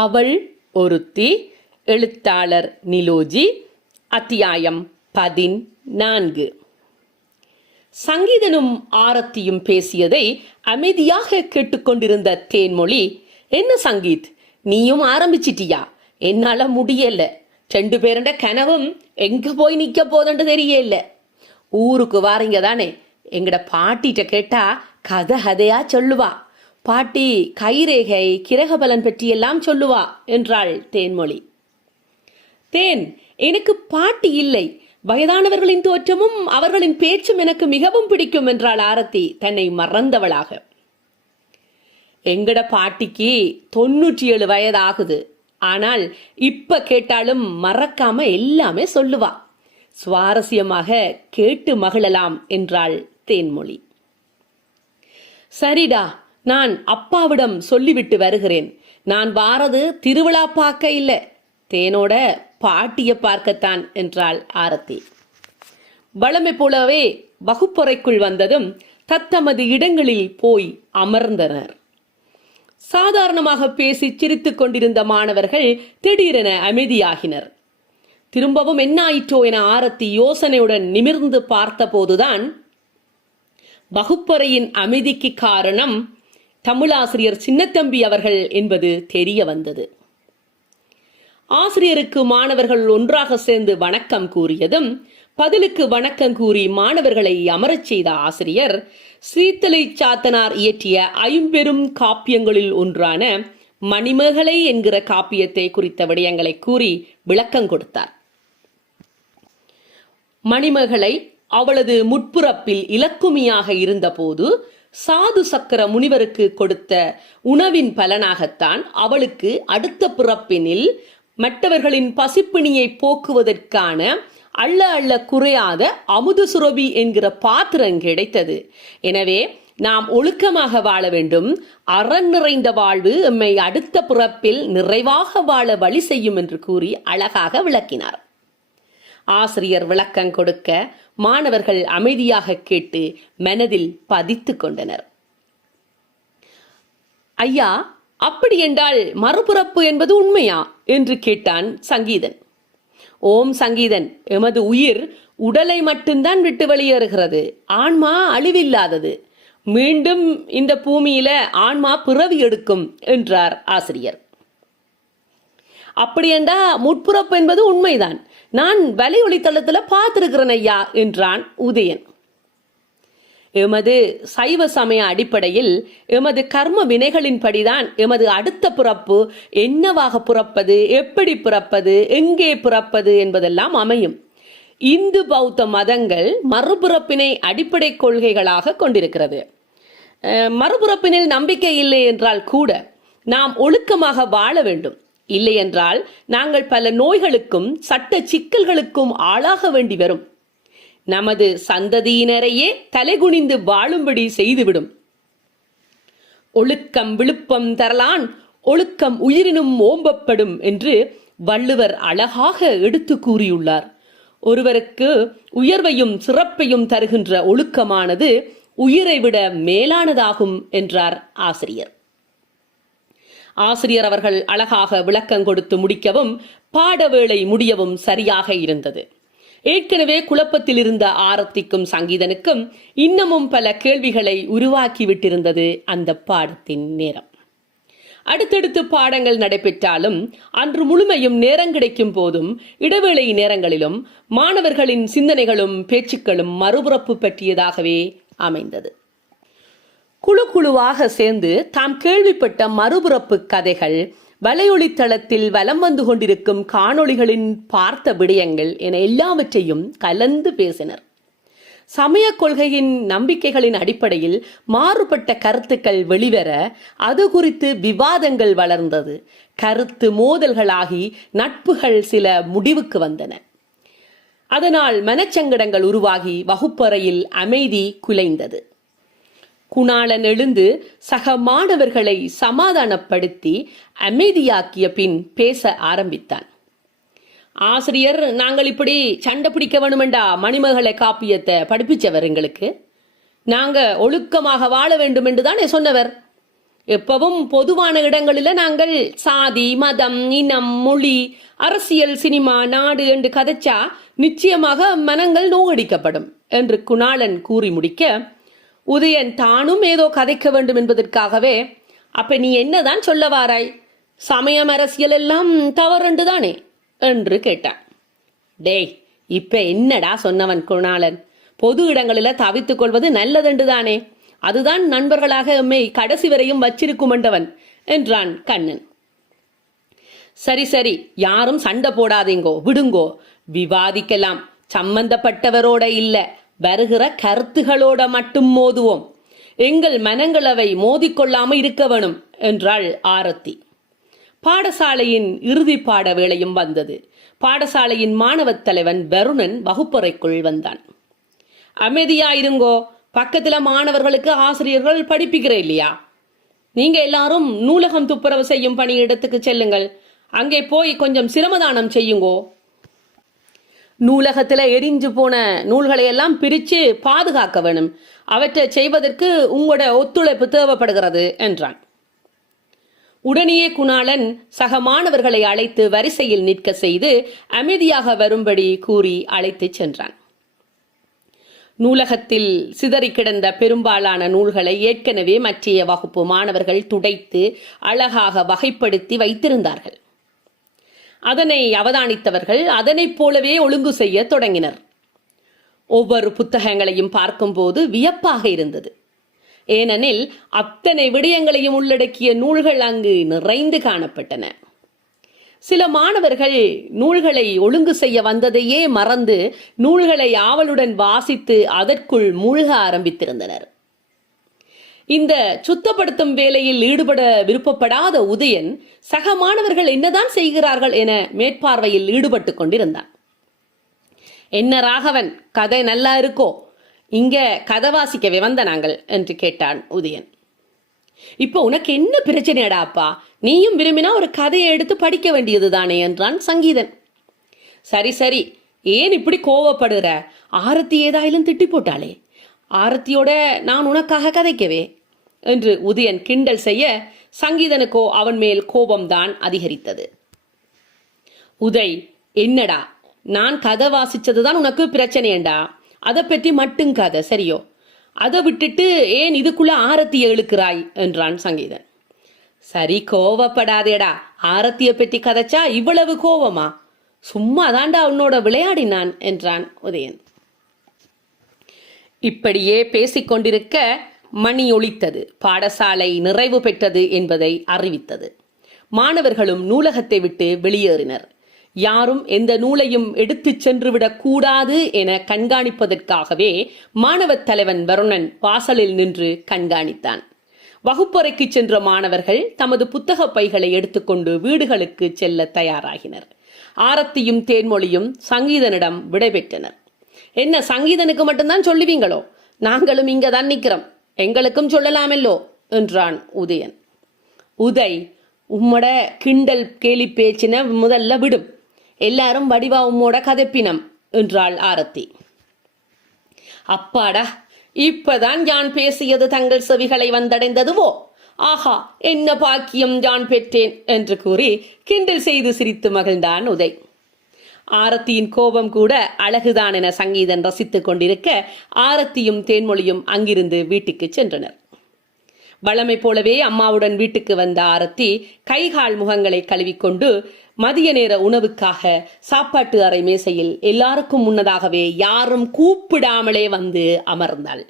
அவள் ஒருத்தி. எழுத்தாளர் நிலோஜி. அத்தியாயம் 14. சங்கீதனும் ஆரத்தியும் பேசியதை அமைதியாக கேட்டுக்கொண்டிருந்த தேன்மொழி, என்ன சங்கீத், நீயும் ஆரம்பிச்சிட்டியா? என்னால முடியல. 2 பேருண்ட கனவும் எங்க போய் நிக்க போதண்டு தெரியல. ஊருக்கு வாரீங்க தானே, எங்கட பாட்டிட்ட கேட்டா கதை கதையா சொல்லுவா. பாட்டி கைரேகை கிரகபலன் பற்றியெல்லாம் சொல்லுவா என்றாள் தேன்மொழி. தேன், எனக்கு பாட்டி இல்லை. வயதானவர்களின் தோற்றமும் அவர்களின் பேச்சும் எனக்கு மிகவும் பிடிக்கும் என்றாள் ஆரத்தி தன்னை மறந்தவளாக. எங்கட பாட்டிக்கு 97 வயதாகுது. ஆனால் இப்ப கேட்டாலும் மறக்காம எல்லாமே சொல்லுவா. சுவாரஸ்யமாக கேட்டு மகிழலாம் என்றாள் தேன்மொழி. சரிடா, நான் அப்பாவிடம் சொல்லிவிட்டு வருகிறேன். நான் வாரது திருவிழா பார்க்க இல்ல, தேனோட பாட்டிய பார்க்கத்தான் என்றாள் ஆரத்தி. வளமை போலவே வகுப்பறைக்குள் வந்ததும் தத்தமது இடங்களில் போய் அமர்ந்தனர். சாதாரணமாக பேசி சிரித்துக் கொண்டிருந்த மாணவர்கள் திடீரென அமைதியாகினர். திரும்பவும் என்ன ஆயிற்றோ என ஆரத்தி யோசனையுடன் நிமிர்ந்து பார்த்த போதுதான் வகுப்பறையின் அமைதிக்கு காரணம் தமிழாசிரியர் சின்னத்தம்பி அவர்கள் என்பது தெரிய வந்தது. ஆசிரியருக்கு மாணவர்கள் ஒன்றாக சேர்ந்து வணக்கம் கூறியதும் பதிலுக்கு வணக்கம் கூறி மாணவர்களை அமரச் செய்த ஆசிரியர் சீத்தலை சாத்தனார் இயற்றிய 50 காப்பியங்களில் ஒன்றான மணிமேகலை என்கிற காப்பியத்தை குறித்த விடயங்களை கூறி விளக்கம் கொடுத்தார். மணிமேகலை அவளது முற்புறப்பில் இலக்குமியாக இருந்தபோது சாது சக்கர முனிவருக்கு கொடுத்த உணவின் பலனாகத்தான் அவளுக்கு அடுத்த பிறப்பினில் மற்றவர்களின் பசிப்பிணியை போக்குவதற்கான அள்ள அள்ள குறையாத அமுத சுரபி என்கிற பாத்திரம் கிடைத்தது. எனவே நாம் ஒழுக்கமாக வாழ வேண்டும். அறம் நிறைந்த வாழ்வு எம்மை அடுத்த பிறப்பில் நிறைவாக வாழ வழி செய்யும் என்று கூறி அழகாக விளக்கினார். ஆசிரியர் விளக்கம் கொடுக்க மாணவர்கள் அமைதியாக கேட்டு மனதில் பதித்து கொண்டனர். ஐயா, அப்படி என்றால் மறுபிறப்பு என்பது உண்மையா என்று கேட்டான் சங்கீதன். ஓம் சங்கீதன், எமது உயிர் உடலை மட்டும்தான் விட்டு வெளியேறுகிறது. ஆன்மா அழிவில்லாதது. மீண்டும் இந்த பூமியில ஆன்மா பிறவி எடுக்கும் என்றார் ஆசிரியர். அப்படி என்றா முற்புறப்பு என்பது உண்மைதான். நான் வலையொலி தளத்துல பார்த்திருக்கிறேன் ஐயா என்றான் உதயன். எமது சைவ சமய அடிப்படையில் எமது கர்ம வினைகளின்படிதான் எமது அடுத்த பிறப்பு என்னவாக பிறப்பது, எப்படி பிறப்பது, எங்கே பிறப்பது என்பதெல்லாம் அமையும். இந்து பௌத்த மதங்கள் மறுபிறப்பினை அடிப்படை கொள்கைகளாக கொண்டிருக்கிறது. மறுபிறப்பினில் நம்பிக்கை இல்லை என்றால் கூட நாம் ஒழுக்கமாக வாழ வேண்டும். இல்லை என்றால் நாங்கள் பல நோய்களுக்கும் சட்ட சிக்கல்களுக்கும் ஆளாக வேண்டி வரும். நமது சந்ததியினரையே தலைகுனிந்து வாழும்படி செய்துவிடும். ஒழுக்கம் விழுப்பம் தரலான், ஒழுக்கம் உயிரினும் ஓம்பப்படும் என்று வள்ளுவர் அழகாக எடுத்து கூறியுள்ளார். ஒருவருக்கு உயர்வையும் சிறப்பையும் தருகின்ற ஒழுக்கமானது உயிரை விட மேலானதாகும் என்றார் ஆசிரியர். ஆசிரியர் அவர்கள் அழகாக விளக்கம் கொடுத்து முடிக்கவும் பாடவேளை முடியவும் சரியாக இருந்தது. ஏற்கனவே குழப்பத்தில் இருந்த ஆரத்திக்கும் சங்கீதனுக்கும் இன்னமும் பல கேள்விகளை உருவாக்கிவிட்டிருந்தது அந்த பாடத்தின் நேரம். அடுத்தடுத்து பாடங்கள் நடைபெற்றாலும் அன்று முழுமையும் நேரம் கிடைக்கும் போதும் இடைவேளை நேரங்களிலும் மாணவர்களின் சிந்தனைகளும் பேச்சுக்களும் மறுபிறப்பு பற்றியதாகவே அமைந்தது. குழு குழுவாக சேர்ந்து தாம் கேள்விப்பட்ட மறுபிறப்பு கதைகள், வலையொலி தளத்தில் வலம் வந்து கொண்டிருக்கும் காணொளிகளின் பார்த்த விடயங்கள் என எல்லாவற்றையும் கலந்து பேசினர். சமய கொள்கையின் நம்பிக்கைகளின் அடிப்படையில் மாறுபட்ட கருத்துக்கள் வெளிவர அது குறித்து விவாதங்கள் வளர்ந்தது. கருத்து மோதல்களாகி நட்புகள் சில முடிவுக்கு வந்தன. அதனால் மனச்சங்கடங்கள் உருவாகி வகுப்பறையில் அமைதி குலைந்தது. குணாளன் எழுந்து சக மாணவர்களை சமாதானப்படுத்தி அமைதியாக்கிய பின் பேச ஆரம்பித்தான். ஆசிரியர், நாங்கள் இப்படி சண்டை பிடிக்க வேணுமெண்டா மணிமேகலை காப்பியத்தை படிப்பிச்சவர் எங்களுக்கு. நாங்க ஒழுக்கமாக வாழ வேண்டும் என்று தானே சொன்னவர். எப்பவும் பொதுவான இடங்களில நாங்கள் சாதி, மதம், இனம், மொழி, அரசியல், சினிமா, நாடு என்று கதைச்சா நிச்சயமாக மனங்கள் நோகடிக்கப்படும் என்று குணாளன் கூறி முடிக்க, உதயன் தானும் ஏதோ கதைக்க வேண்டும் என்பதற்காகவே, அப்ப நீ என்னதான் சொல்ல வாராய், சமயம் அரசியல் எல்லாம் தவறுண்டு தானே என்று கேட்டான். டேய், இப்ப என்னடா சொன்னவன் குணாளன், பொது இடங்களில தவித்துக் கொள்வது நல்லதென்று தானே, அதுதான் நண்பர்களாக எம்மை கடைசி வரையும் வச்சிருக்குமெண்டவன் என்றான் கண்ணன். சரி சரி, யாரும் சண்டை போடாதீங்கோ, விடுங்கோ, விவாதிக்கலாம், சம்பந்தப்பட்டவரோட இல்ல, வருகிற கருத்துகளோட மட்டும் மோதுவோம், எங்கள் மனங்களவை மோதிக்கொள்ளாம இருக்க வேணும் என்றாள் ஆரத்தி. பாடசாலையின் இறுதி பாட வேளையும் வந்தது. பாடசாலையின் மாணவத் தலைவன் வருணன் வகுப்பறைக்குள் வந்தான். அமைதியாயிருங்கோ, பக்கத்துல மாணவர்களுக்கு ஆசிரியர்கள் படிப்பிக்கிற இல்லையா, நீங்க எல்லாரும் நூலகம் துப்புரவு செய்யும் பணியிடத்துக்கு செல்லுங்கள், அங்கே போய் கொஞ்சம் சிரமதானம் செய்யுங்கோ, நூலகத்துல எரிஞ்சு போன நூல்களை எல்லாம் பிரிச்சு பாதுகாக்க வேணும், அவற்றை செய்வதற்கு உங்களோட ஒத்துழைப்பு தேவைப்படுகிறது என்றான். உடனேயே குணாளன் சக மாணவர்களை அழைத்து வரிசையில் நிற்க செய்து அமைதியாக வரும்படி கூறி அழைத்து சென்றான். நூலகத்தில் சிதறி கிடந்த பெரும்பாலான நூல்களை ஏற்கனவே மற்றைய வகுப்பு மாணவர்கள் துடைத்து அழகாக வகைப்படுத்தி வைத்திருந்தார்கள். அதனை அவதானித்தவர்கள் அதனைப் போலவே ஒழுங்கு செய்ய தொடங்கினர். ஒவ்வொரு புத்தகங்களையும் பார்க்கும்போது வியப்பாக இருந்தது. ஏனெனில் அத்தனை விடயங்களையும் உள்ளடக்கிய நூல்கள் அங்கு நிறைந்து காணப்பட்டன. சில மாணவர்கள் நூல்களை ஒழுங்கு செய்ய வந்ததையே மறந்து நூல்களை ஆவலுடன் வாசித்து அதற்குள் மூழ்க ஆரம்பித்திருந்தனர். இந்த சுத்தப்படுத்தும் வேலையில் ஈடுபட விருப்பப்படாத உதயன் சக மாணவர்கள் என்னதான் செய்கிறார்கள் என மேற்பார்வையில் ஈடுபட்டு கொண்டிருந்தான். என்ன ராகவன், கதை நல்லா இருக்கோ, இங்க கதை வாசிக்கவே வந்த நாங்கள் என்று கேட்டான் உதயன். இப்போ உனக்கு என்ன பிரச்சனையடா அப்பா, நீயும் விரும்பினா ஒரு கதையை எடுத்து படிக்க வேண்டியது தானே என்றான் சங்கீதன். சரி சரி, ஏன் இப்படி கோவப்படுற, ஆரத்தி ஏதாயிலும் திட்டி போட்டாளே, ஆரத்தியோட நான் உனக்காக கதைக்கவே என்று உதயன் கிண்டல் செய்ய சங்கீதனுக்கோ அவன் மேல் கோபம்தான் அதிகரித்தது. உதய், என்னடா, நான் கதை வாசிச்சதுதான் உனக்கு பிரச்சனையண்டா, அதை பற்றி மட்டும் கதை சரியோ, அதை விட்டுட்டு ஏன் இதுக்குள்ள ஆரத்தியை இழுக்கிறாய் என்றான் சங்கீதன். சரி, கோவப்படாதேடா, ஆரத்தியை பற்றி கதைச்சா இவ்வளவு கோவமா, சும்மா தாண்டா உன்னோட விளையாடினான் என்றான் உதயன். இப்படியே பேசிக்கொண்டிருக்க மணி ஒலித்தது. பாடசாலை நிறைவு பெற்றது என்பதை அறிவித்தது. மாணவர்களும் நூலகத்தை விட்டு வெளியேறினர். யாரும் எந்த நூலையும் எடுத்துச் சென்றுவிடக் கூடாது என கண்காணிப்பதற்காகவே மாணவத் தலைவன் வருணன் வாசலில் நின்று கண்காணித்தான். வகுப்பறைக்கு சென்ற மாணவர்கள் தமது புத்தக பைகளை எடுத்துக்கொண்டு வீடுகளுக்கு செல்ல தயாராகினர். ஆரத்தியும் தேன்மொழியும் சங்கீதனிடம் விடைபெற்றனர். என்ன, சங்கீதனுக்கு மட்டும்தான் சொல்லுவீங்களோ, நாங்களும் இங்க தான் நிக்கிறோம், எங்களுக்கும் சொல்லலாமெல்லோ என்றான் உதயன். உதய், உம்மோட கிண்டல் கேலி பேச்சின முதல்ல விடும், எல்லாரும் வடிவா உம்மோட கதைப்பினம் என்றாள் ஆரத்தி. அப்பாடா, இப்பதான் யான் பேசியது தங்கள் செவிகளை வந்தடைந்ததுவோ, ஆஹா என்ன பாக்கியம் யான் பெற்றேன் என்று கூறி கிண்டல் செய்து சிரித்து மகிழ்ந்தான் உதய். ஆரத்தியின் கோபம் கூட அழகுதான் என சங்கீதன் ரசித்துக் கொண்டிருக்க ஆரத்தியும் தேன்மொழியும் அங்கிருந்து வீட்டுக்கு சென்றனர். வழமை போலவே அம்மாவுடன் வீட்டுக்கு வந்த ஆரத்தி கைகால் முகங்களை கழுவிக்கொண்டு மதிய நேர உணவுக்காக சாப்பாட்டு அறை மேசையில் எல்லாருக்கும் முன்னதாகவே யாரும் கூப்பிடாமலே வந்து அமர்ந்தாள்.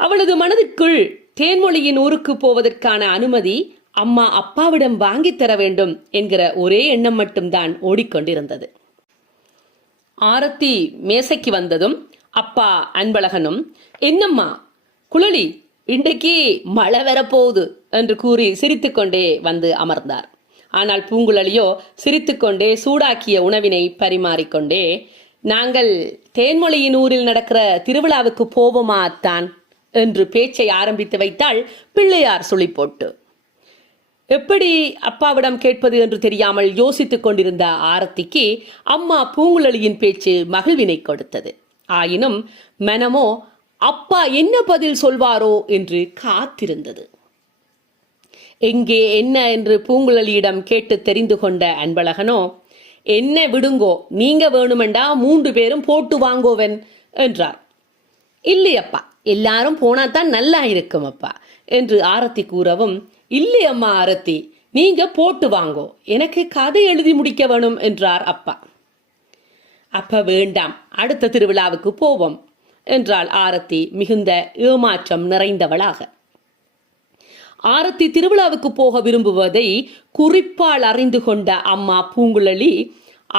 அவளது மனதிற்குள் தேன்மொழியின் ஊருக்கு போவதற்கான அனுமதி அம்மா அப்பாவிடம் வாங்கித் தர வேண்டும் என்கிற ஒரே எண்ணம் மட்டும்தான் ஓடிக்கொண்டிருந்தது. ஆரத்தி மேசைக்கு வந்ததும் அப்பா அன்பழகனும், என்னம்மா குழலி, இன்றைக்கு மழை வரப்போகுது என்று கூறி சிரித்துக்கொண்டே வந்து அமர்ந்தார். ஆனால் பூங்குழலியோ சிரித்துக்கொண்டே சூடாக்கிய உணவினை பரிமாறிக்கொண்டே, நாங்கள் தேன்மொழியின் ஊரில் நடக்கிற திருவிழாவுக்கு போவோமா அத்தான் என்று பேச்சை ஆரம்பித்து வைத்தாள் பிள்ளையார் சுழி போட்டு. எப்படி அப்பாவிடம் கேட்பது என்று தெரியாமல் யோசித்துக் கொண்டிருந்த ஆரத்திக்கு அம்மா பூங்குழலியின் பேச்சு மகிழ்வினை கொடுத்தது. ஆயினும் மனமோ அப்பா என்ன பதில் சொல்வாரோ என்று காத்திருந்தது. எங்கே என்ன என்று பூங்குழலியிடம் கேட்டு தெரிந்து கொண்ட அன்பழகனோ, என்ன விடுங்கோ, நீங்க வேணுமெண்டா 3 பேரும் போட்டு வாங்கோவன் என்றார். இல்லையப்பா, எல்லாரும் போனாதான் நல்லா இருக்கும் அப்பா என்று ஆரத்தி கூறவும், இல்லையம்மா ஆரத்தி, நீங்க போட்டு வாங்கோ, எனக்கு கதை எழுதி முடிக்க வேணும் என்றார் அப்பா. அப்ப வேண்டாம், அடுத்த திருவிழாவுக்கு போவோம் என்றாள் ஆரத்தி மிகுந்த ஏமாற்றம் நிறைந்தவளாக. ஆரத்தி திருவிழாவுக்கு போக விரும்புவதை குறிப்பால் அறிந்து கொண்ட அம்மா பூங்குழலி,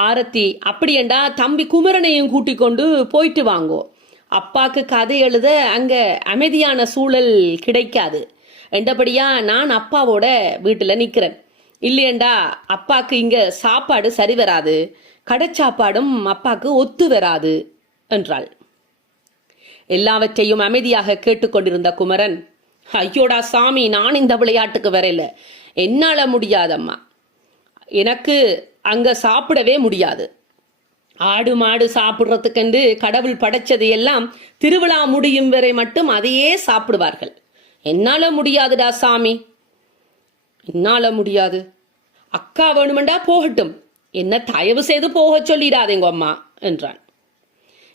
ஆரத்தி அப்படியண்டா தம்பி குமரனையும் கூட்டிக் கொண்டு போயிட்டு வாங்கோ, அப்பாக்கு கதை எழுத அங்க அமைதியான சூழல் கிடைக்காது என்றபடியா நான் அப்பாவோட வீட்டுல நிக்கிறேன், இல்லையண்டா அப்பாக்கு இங்க சாப்பாடு சரி வராது, கடைச்சாப்பாடும் அப்பாக்கு ஒத்து வராது என்றாள். எல்லாவற்றையும் அமைதியாக கேட்டுக்கொண்டிருந்த குமரன், ஐயோடா சாமி, நான் இந்த விளையாட்டுக்கு வரையில, என்னால முடியாதம்மா, எனக்கு அங்க சாப்பிடவே முடியாது, ஆடு மாடு சாப்பிட்றதுக்கென்று கடவுள் படைச்சது எல்லாம் திருவிழா முடியும் வரை மட்டும் அதையே சாப்பிடுவார்கள், என்னால முடியாதுடா சாமி, என்னால முடியாது, அக்கா வேணுமெண்டா போகட்டும், என்ன தயவு செய்து போக சொல்லிடாதேங்க அம்மா என்றான்.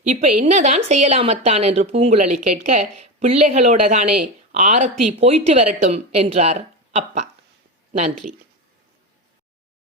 இப்ப என்னதான் செய்யலாமத்தான் என்று பூங்குழலி கேட்க, பிள்ளைகளோட தானே, ஆரத்தி போயிட்டு வரட்டும் என்றார் அப்பா. நன்றி.